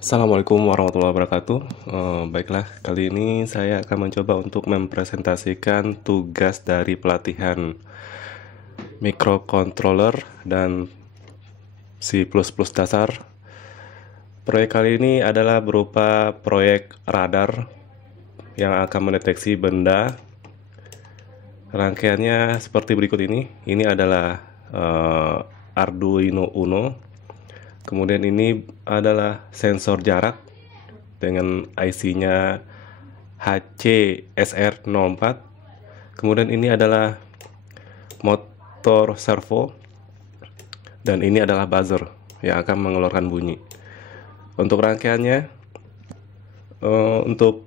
Assalamualaikum warahmatullahi wabarakatuh. Baiklah, kali ini saya akan mencoba untuk mempresentasikan tugas dari pelatihan microcontroller dan C++ dasar. Proyek kali ini adalah berupa proyek radar yang akan mendeteksi benda. Rangkaiannya seperti berikut ini. Ini adalah Arduino Uno. Kemudian ini adalah sensor jarak dengan IC-nya HCSR04. Kemudian ini adalah motor servo, dan ini adalah buzzer yang akan mengeluarkan bunyi. Untuk rangkaiannya, untuk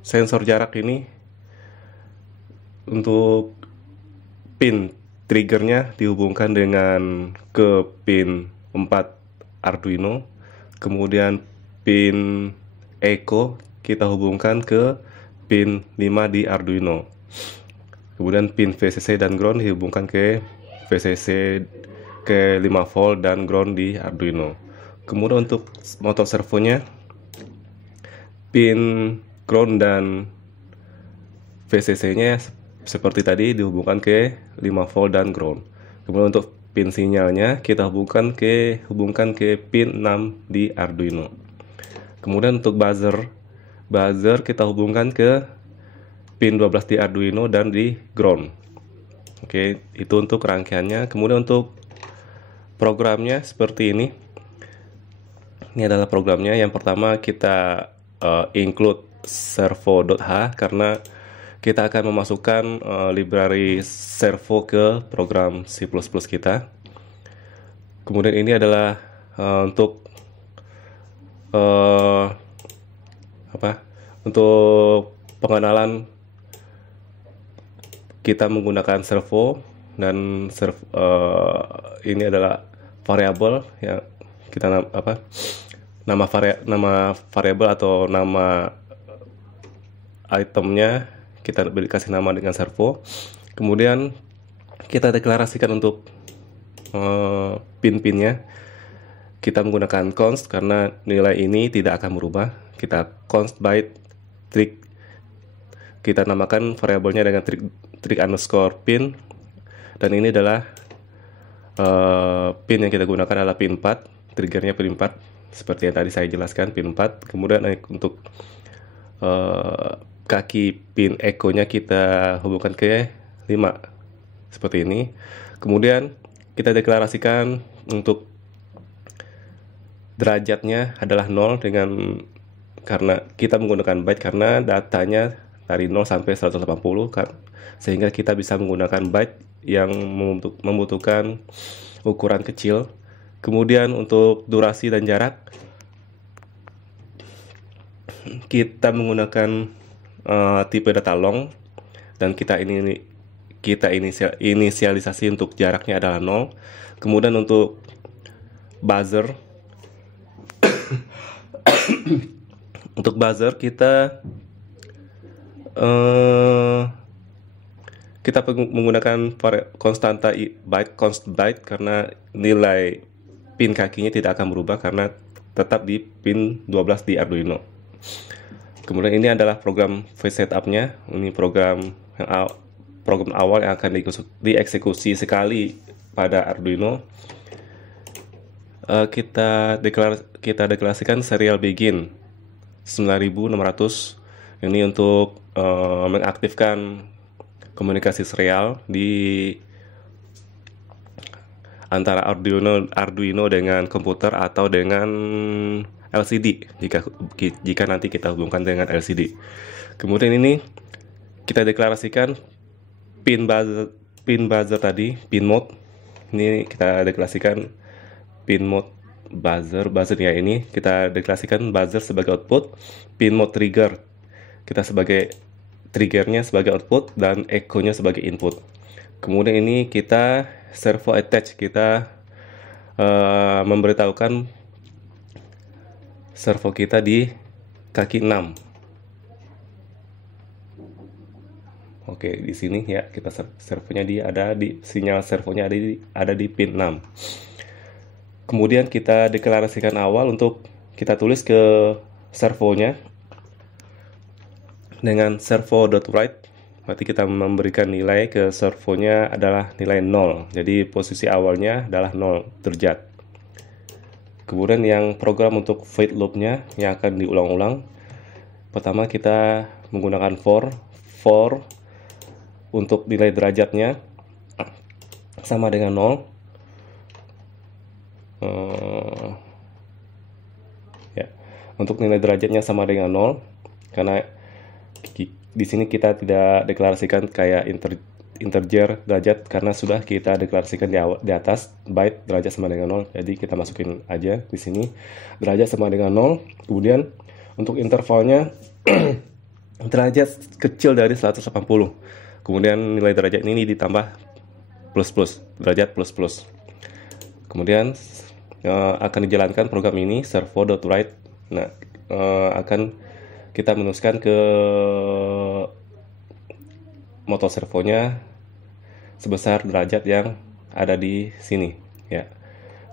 sensor jarak ini, untuk pin triggernya dihubungkan dengan ke pin 4 Arduino, kemudian pin echo kita hubungkan ke pin 5 di Arduino, kemudian pin VCC dan ground dihubungkan ke VCC ke 5 volt dan ground di Arduino. Kemudian untuk motor servonya, pin ground dan VCC nya seperti tadi dihubungkan ke 5 volt dan ground. Kemudian untuk pin sinyalnya kita hubungkan ke pin 6 di Arduino. Kemudian untuk buzzer kita hubungkan ke pin 12 di Arduino dan di ground. Oke, itu untuk rangkaiannya. Kemudian untuk programnya seperti ini. Ini adalah programnya. Yang pertama kita include servo.h karena kita akan memasukkan library servo ke program C++ kita. Kemudian ini adalah untuk pengenalan kita menggunakan servo, dan ini adalah variabel yang kita nama variabel atau nama itemnya kita kasih nama dengan servo. Kemudian kita deklarasikan untuk pin-pinnya. Kita menggunakan const karena nilai ini tidak akan berubah. Kita const byte trig. Kita namakan variabelnya dengan trig underscore pin. Dan ini adalah pin yang kita gunakan adalah pin 4. Triggernya pin 4 seperti yang tadi saya jelaskan, pin 4. Kemudian untuk kaki pin echo-nya kita hubungkan ke 5 seperti ini. Kemudian kita deklarasikan untuk derajatnya adalah 0 karena kita menggunakan byte karena datanya dari 0 sampai 180 kan, sehingga kita bisa menggunakan byte yang membutuhkan ukuran kecil. Kemudian untuk durasi dan jarak kita menggunakan tipe data long, dan kita inisialisasi untuk jaraknya adalah 0. Kemudian untuk buzzer kita menggunakan konstanta byte, const byte, karena nilai pin kakinya tidak akan berubah karena tetap di pin 12 di Arduino. Kemudian ini adalah program voice setup-nya. Ini program awal yang akan dieksekusi sekali pada Arduino. Kita deklarasikan serial begin 9600. Ini untuk mengaktifkan komunikasi serial di antara Arduino dengan komputer atau dengan LCD jika nanti kita hubungkan dengan LCD. Kemudian ini kita deklarasikan pin buzzer tadi, pin mode. Ini kita deklarasikan pin mode buzzernya ini kita deklarasikan buzzer sebagai output, pin mode trigger kita sebagai triggernya sebagai output, dan echo-nya sebagai input. Kemudian ini kita servo attach, kita memberitahukan servo kita di kaki 6. Oke, di sini ya kita servonya ada di sinyal servonya ada di pin 6. Kemudian kita deklarasikan awal untuk kita tulis ke servonya dengan servo.write. Berarti kita memberikan nilai ke servonya adalah nilai 0. Jadi posisi awalnya adalah 0 derajat. Kemudian yang program untuk void loop-nya yang akan diulang-ulang. Pertama kita menggunakan for untuk nilai derajatnya sama dengan 0. Ya, untuk nilai derajatnya sama dengan 0 karena di sini kita tidak deklarasikan kayak integer derajat karena sudah kita deklarasikan di atas byte derajat sama dengan 0. Jadi kita masukin aja di sini derajat sama dengan 0. Kemudian untuk intervalnya derajat kecil dari 180. Kemudian nilai derajat ini ditambah plus derajat plus. Kemudian akan dijalankan program ini servo.write. Nah, akan kita menuliskan ke motor servonya sebesar derajat yang ada di sini ya.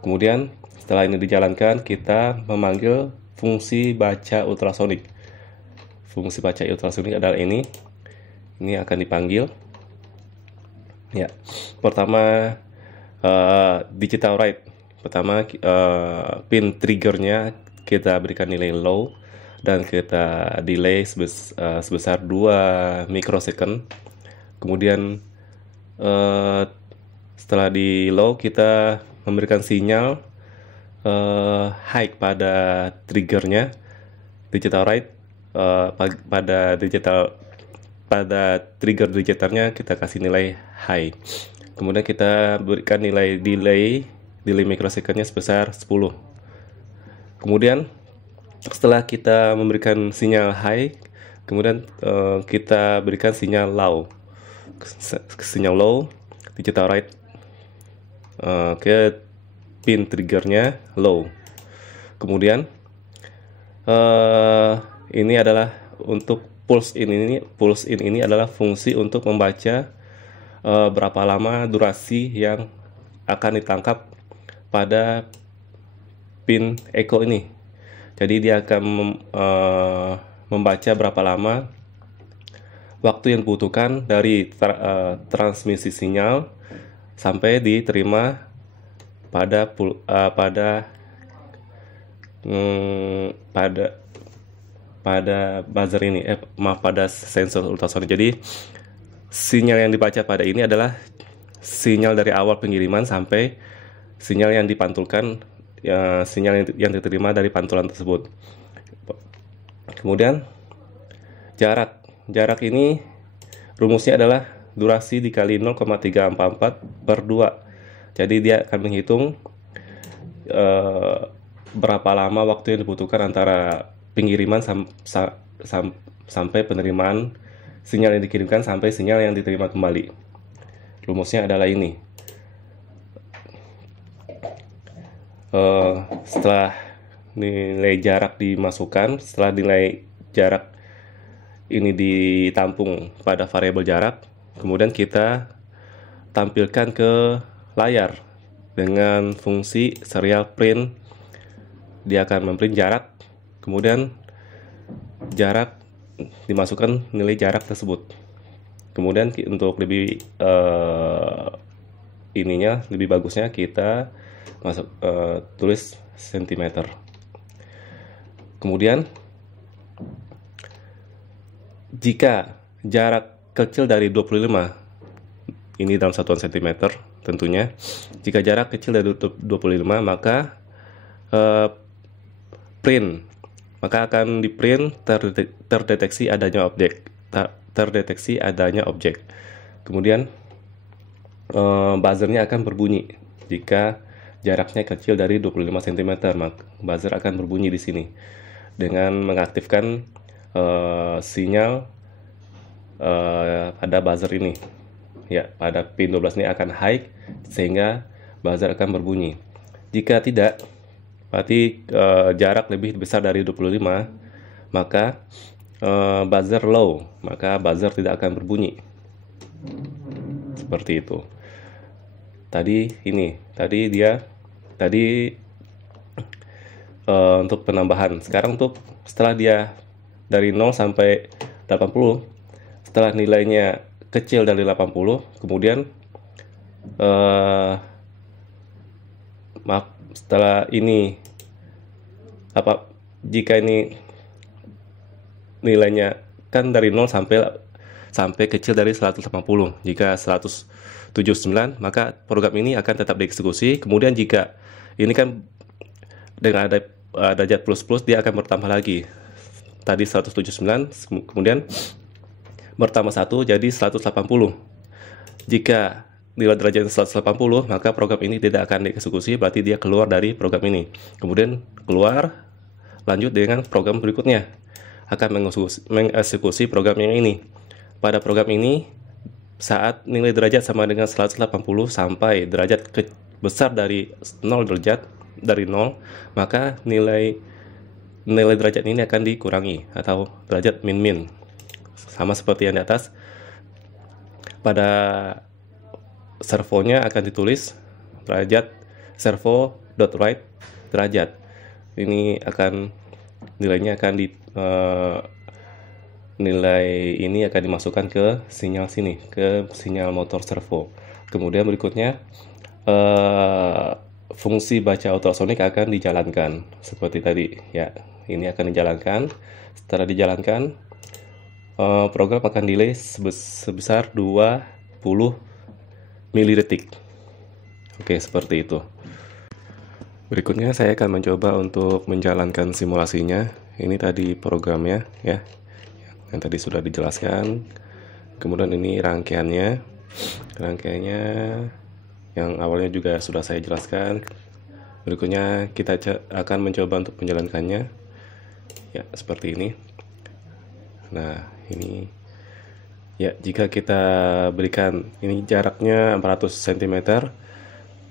Kemudian setelah ini dijalankan, kita memanggil fungsi baca ultrasonik. Fungsi baca ultrasonik adalah ini akan dipanggil ya. Pertama digital write. Pertama pin triggernya kita berikan nilai low dan kita delay sebesar 2 mikrosecond. Kemudian setelah di low kita memberikan sinyal high pada triggernya digital write. Pada trigger digitalnya kita kasih nilai high. Kemudian kita berikan nilai delay mikrosecondnya sebesar 10. Kemudian setelah kita memberikan sinyal high, kemudian kita berikan sinyal low. Sinyal low, digital write ke pin triggernya low. Kemudian ini adalah untuk pulse in ini adalah fungsi untuk membaca berapa lama durasi yang akan ditangkap pada pin echo ini. Jadi dia akan membaca berapa lama waktu yang dibutuhkan dari transmisi sinyal sampai diterima pada buzzer ini, pada sensor ultrasonik. Jadi sinyal yang dibaca pada ini adalah sinyal dari awal pengiriman sampai sinyal yang dipantulkan, sinyal yang diterima dari pantulan tersebut. Kemudian jarak ini rumusnya adalah durasi dikali 0,344 per 2. Jadi dia akan menghitung berapa lama waktu yang dibutuhkan antara pengiriman sampai penerimaan sinyal yang dikirimkan sampai sinyal yang diterima kembali. Rumusnya adalah ini. Setelah nilai jarak dimasukkan, setelah nilai jarak ini ditampung pada variabel jarak, kemudian kita tampilkan ke layar dengan fungsi serial print. Dia akan memprint jarak, kemudian jarak dimasukkan nilai jarak tersebut. Kemudian untuk lebih lebih bagusnya kita tulis cm. Kemudian jika jarak kecil dari 25, ini dalam satuan cm tentunya. Jika jarak kecil dari 25 maka akan di print terdeteksi adanya objek. Kemudian buzzernya akan berbunyi. Jika jaraknya kecil dari 25 cm, maka buzzer akan berbunyi di sini dengan mengaktifkan sinyal pada buzzer ini. Ya, pada pin 12 ini akan high sehingga buzzer akan berbunyi. Jika tidak, berarti jarak lebih besar dari 25, maka buzzer low, maka buzzer tidak akan berbunyi. Seperti itu. Tadi untuk penambahan. Sekarang untuk setelah dia dari 0 sampai 80, setelah nilainya kecil dari 80, kemudian maaf, setelah ini jika ini nilainya kan dari 0 sampai kecil dari 180. Jika 179, maka program ini akan tetap dieksekusi. Kemudian jika ini kan dengan ada derajat plus dia akan bertambah lagi. Tadi 179, kemudian bertambah 1 jadi 180. Jika nilai derajat 180, maka program ini tidak akan dieksekusi, berarti dia keluar dari program ini. Kemudian keluar, lanjut dengan program berikutnya, akan mengeksekusi program yang ini. Pada program ini, saat nilai derajat sama dengan 180 sampai derajat besar dari 0 derajat, dari 0, maka nilai derajat ini akan dikurangi, atau derajat min-min. Sama seperti yang di atas, pada servonya akan ditulis derajat servo.write derajat. Ini akan nilainya akan nilai ini akan dimasukkan ke sinyal sini, ke sinyal motor servo. Kemudian berikutnya fungsi baca ultrasonik akan dijalankan seperti tadi ya. Ini akan dijalankan. Setelah dijalankan, program akan delay sebesar 20 milidetik. Oke, seperti itu. Berikutnya saya akan mencoba untuk menjalankan simulasinya. Ini tadi programnya ya, yang tadi sudah dijelaskan. Kemudian ini rangkaiannya yang awalnya juga sudah saya jelaskan. Berikutnya kita akan mencoba untuk menjalankannya ya, seperti ini. Nah, ini ya, jika kita berikan ini jaraknya 400 cm,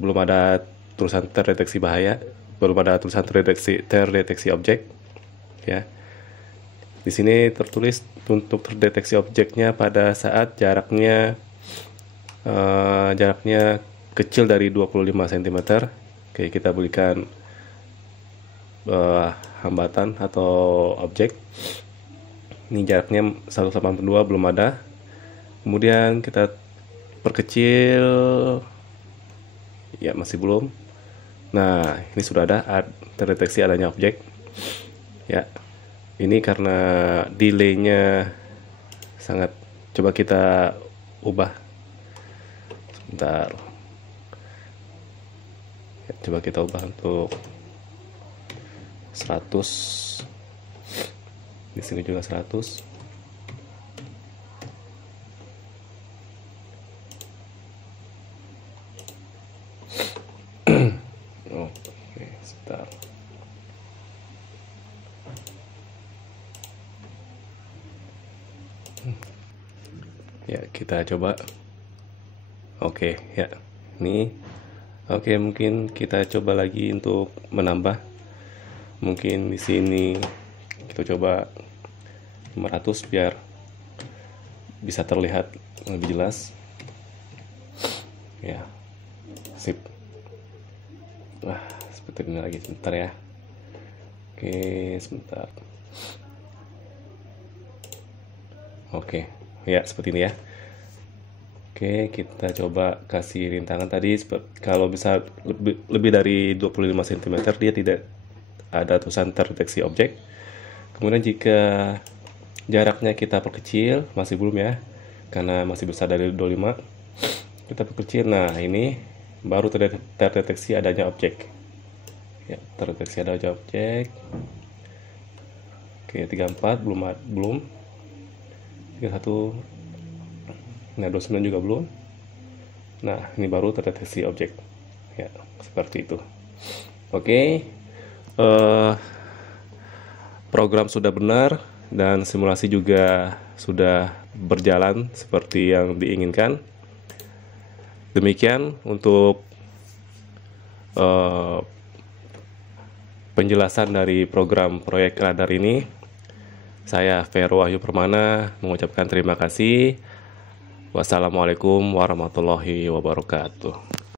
belum ada tulisan terdeteksi bahaya, belum ada tulisan terdeteksi objek ya. Di sini tertulis untuk terdeteksi objeknya pada saat jaraknya kecil dari 25 cm. Oke, kita berikan hambatan atau objek. Ini jaraknya 182, belum ada. Kemudian kita perkecil, ya masih belum. Nah, ini sudah ada terdeteksi adanya objek ya. Ini karena delaynya sangat, coba kita ubah sebentar ya, coba kita ubah untuk 100. Di sini juga 100. Oke, sebentar. Ya, kita coba. Oke, ya. Ini oke, mungkin kita coba lagi untuk menambah. Mungkin di sini kita coba 500 biar bisa terlihat lebih jelas. Ya. Sip. Wah, seperti ini lagi, sebentar ya. Oke, sebentar. Oke, ya seperti ini ya. Oke, kita coba kasih rintangan tadi. Kalau bisa lebih dari 25 cm, dia tidak ada tulisan terdeteksi objek. Kemudian jika jaraknya kita perkecil, masih belum ya, karena masih besar dari 25, kita perkecil. Nah, ini baru terdeteksi adanya objek ya, terdeteksi adanya objek. Oke, 34 belum 31, nah 29 juga belum. Nah, ini baru terdeteksi objek ya, seperti itu. Oke, program sudah benar dan simulasi juga sudah berjalan seperti yang diinginkan. Demikian untuk penjelasan dari program proyek radar ini. Saya Vero Wahyu Permana mengucapkan terima kasih. Wassalamualaikum warahmatullahi wabarakatuh.